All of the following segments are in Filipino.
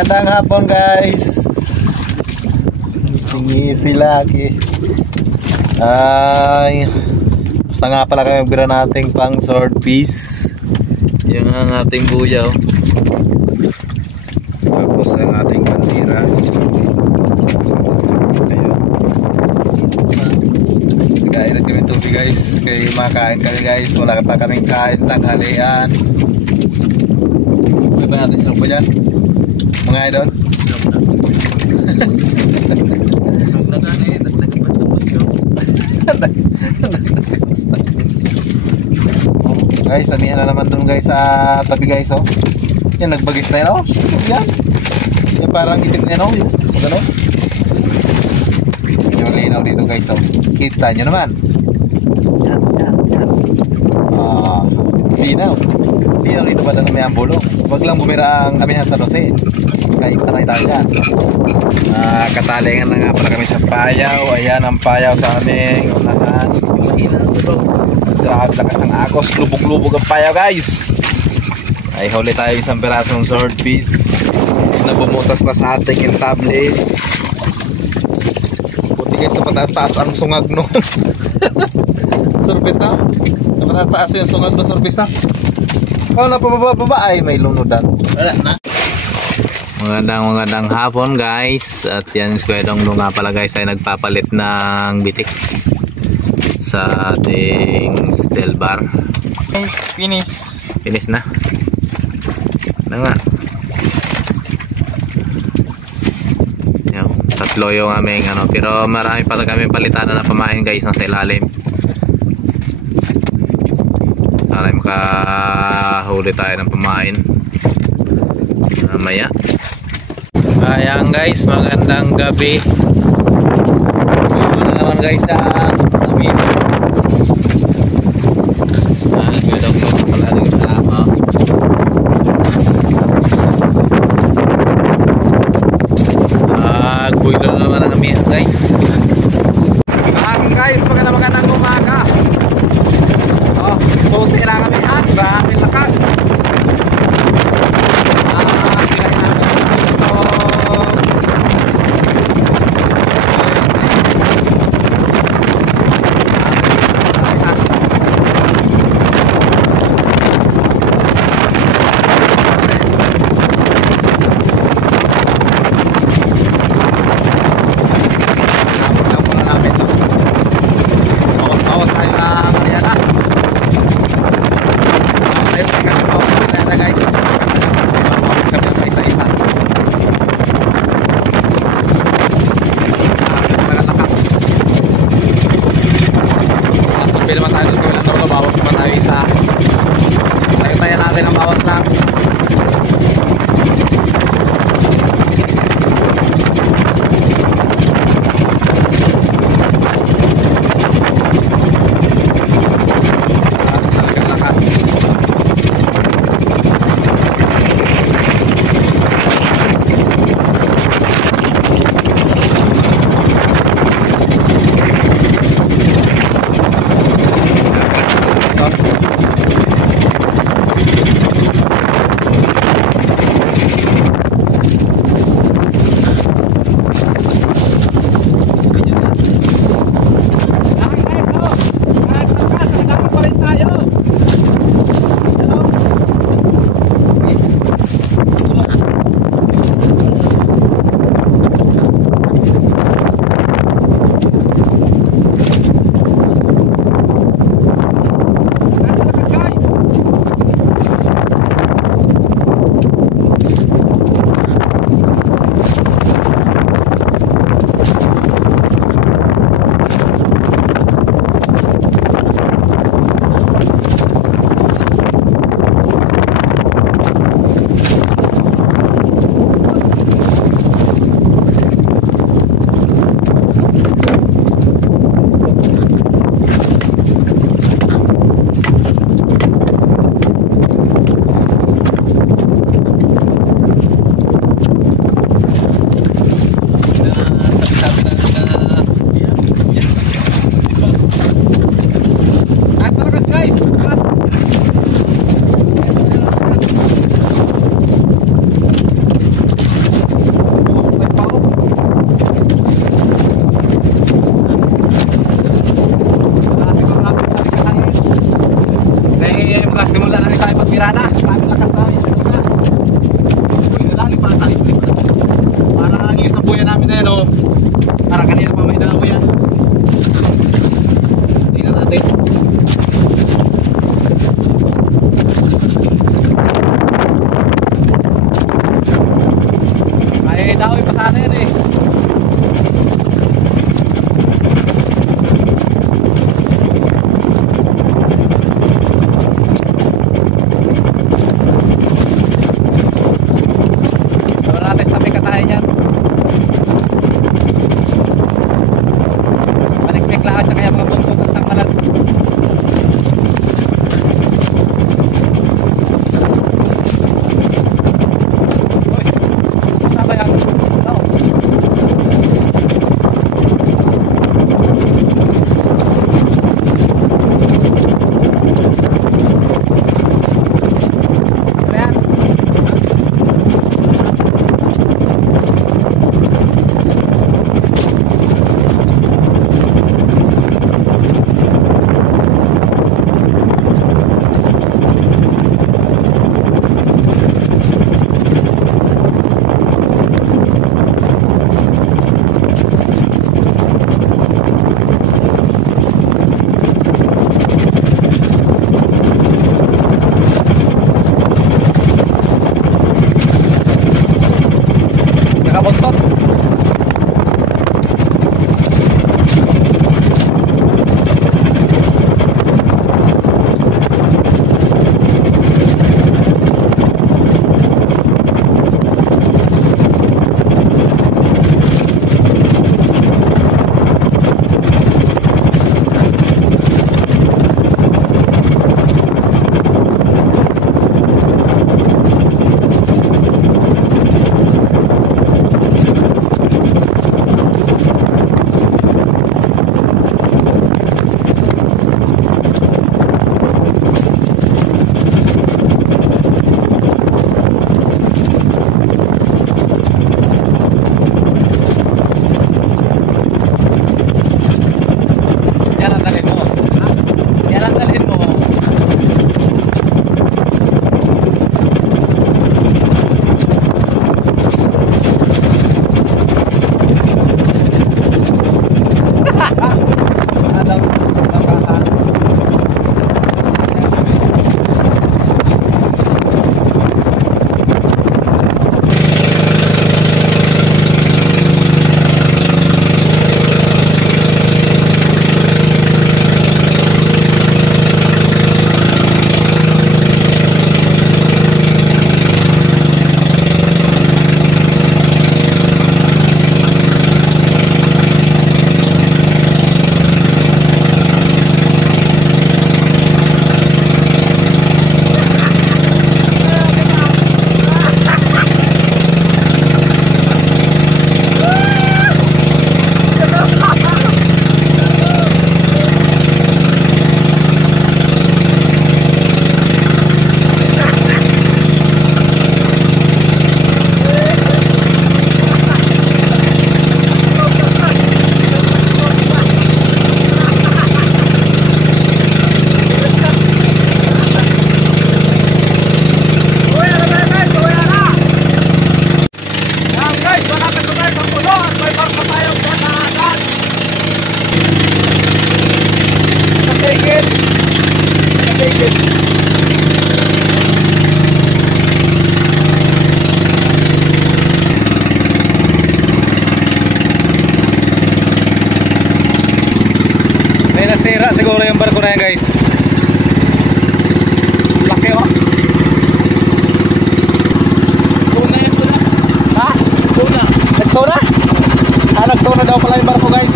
Magandang hapon guys. Singi sila ay basta nga pala kami magbira nating pang swordfish. Yung ang ating buyaw. Tapos ang ating bandira. Kain na kami tubig guys. Kaya makain kami guys. Wala pa kaming kain tanghalian. Ano ba natin sinong pa dyan? Mga idol? Guys, amihan na naman dun guys sa tabi guys oh. Yan nagbagis na yan oh. Yan. Yan parang itim na yan oh. Gano'n. Medyo linaw dito guys oh. Kita nyo naman. Yan. Linaw. Linaw dito ba na may ambulong. Huwag lang bumira ang amihan sa Jose. Kaya taray tayo yan. Katalingan na nga pala kami sa payaw. Ayan ang payaw sa aming unahan. Grabe lakas ng agos. Lubog-lubog ang payaw guys. Ay huli tayo isang piraso ng swordfish na bumutas pa sa ating intable. Buti guys na pataas-taas ang sungag no. Swordfish na. Napataas yung sungag no swordfish na. Kung napababa ay may lunudan. Wala na. Magandang hapon guys. At yan si Kuya Dongdong nga pala guys ay nagpapalit ng bitik sa ating steel bar. Finish na. Na nga. Yan, tatlo yung aming ano, pero marami pa kami palitan na pamain guys nasa ilalim. Para makahuli tayo ng pamain mamaya. Ayan guys, magandang gabi. Ito na naman guys ang amin. Kuya Dongdong pala din sa ama. Builo na naman ang amin guys. Guys, magandang umaga. Puti na kami at maraming lakas. tayo pagmirada. Maraming lakas na yun. Uy, nalalim pa tayo. Parang yung isang buya namin na yan, oh. Parang kanina pa may dalawa yan. Tingnan natin. Ay, daoy pa sana yan eh. Nasira siguro yung barko na yan, guys. Laki, oh. Tuna yan, tuna. Ha? Tuna. Nagtuna? Ah, nagtuna daw pala yung barko, guys.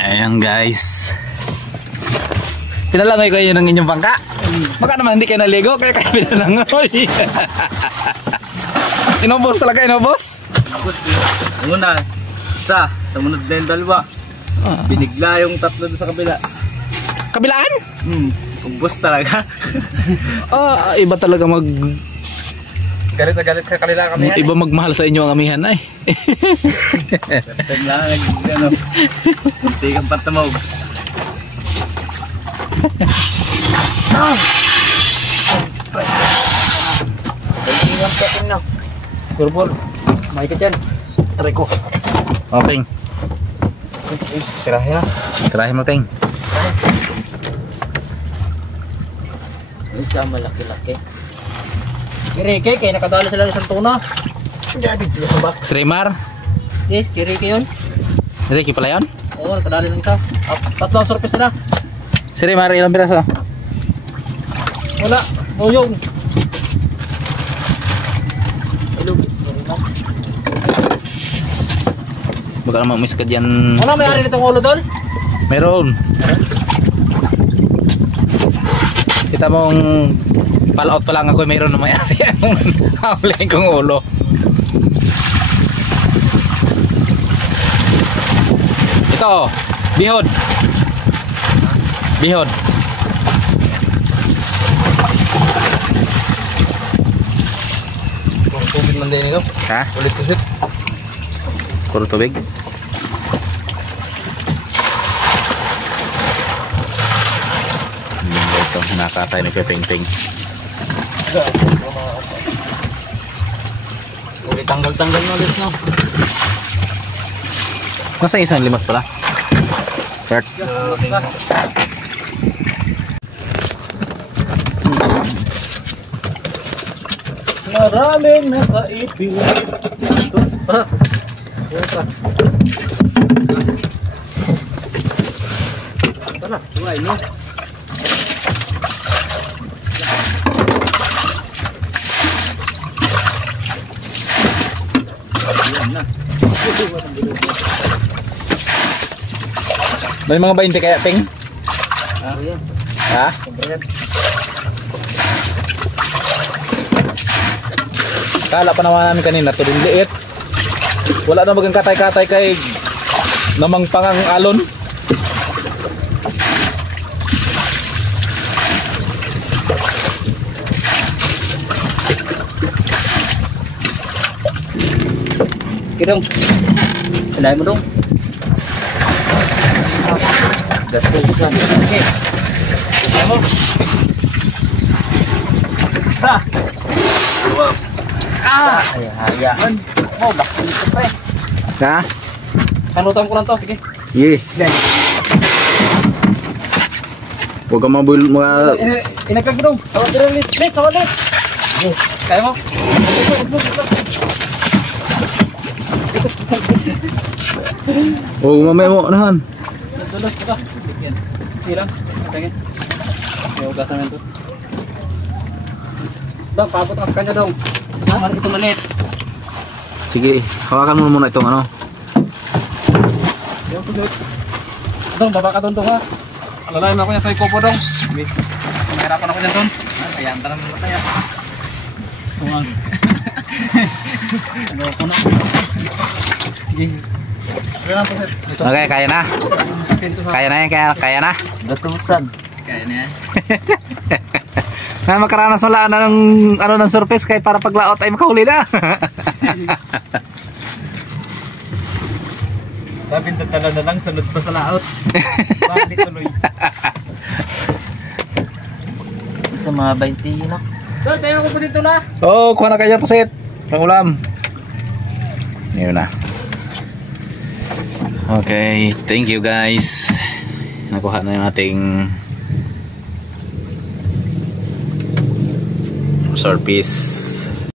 Ayan, guys. Pinalangoy ko yun ng inyong bangka. Baka naman hindi kayo naligo, kaya kayo pinalangoy. Inubos talaga, inubos? Una, isa, sumunod na yung dalawa. Binigla yung tatlo doon sa kabila. Kabilaan? Ubos talaga. Iba talaga mag... Galit na galit sa kanila kami yan. Iba magmahal sa inyo ang amihan ay. First time lang, ano, muntikan patamog. Ingat ka din na. Surbol. May ka dyan. Aray ko. Okay. Tirahin na. Tirahin mo, Ting. Isa malaki-laki. Kirike, kaya nakadali sila ng tuna. Grabe, ba? Streamer. Yes, kirike yun. Ricky pala yun? Oo, nakadali lang siya. Tatlo ang surface nila. Streamer, ilang piraso? Wala, buyong. Baka naman miss ka dyan. Ano may-ari nitong ulo doon? Meron. Kita mong pal-out pa lang ako, meron na may-ari yan. Hawalin kong ulo. Ito, bihod. Bihod. Kung tubig man din ito. Ha? Ulit kasi. Puro tubig. Ito, nakatay ni Pepeng-Peng. Ulit tanggal-tanggal na ulit, no? Nasa isang limas pala. Kurt. Maraming nakaipin. Ito na, tuway mo. May mga 20 kaya, Peng? Ha? Kala pa naman namin kanina, ito din liit. Wala na magang katay-katay kay namang pangang alon. Kidong. Alay mo dong. Gatusan. Sige. Alay mo. Sa. Hayaan. Oh, bakit ito pre? Ha? Kanutan ko lang to, sige. Ye. Huwag ka mabul mga... Inagkag mo dong. Tawag dito ulit. Let's, tawag ulit. Kaya mo? Oh, mamaya mo nahan. Tulos ka. Hirang. Tingin. May ugas namin to. Dong, paabot ka sa kanya dong. Sama ito maliit. Sige, hawakan mo muna itong ano. Dong, baba ka doon ha. Alalayan mo ako niya sa ikopo dong. Mahirapan ako niya doon. Ayan, tanong mo tayo. Tumang. Ano ko na. Sige. Okay, kaya na. Kaya na yan, kaya na. Gatusan. Kaya na yan. Na makaranas wala na ng ano ng surface kay para paglaot ay makahuli na. Sabi ng tala na lang sunod pa sa laot. Bakit tuloy? Sa mga 20 na. Dol, tayo ko pusit na. Oh, kuha na kayo pusit. Pangulam. Yun na. Okay, thank you guys. Nakuha na yung ating surface.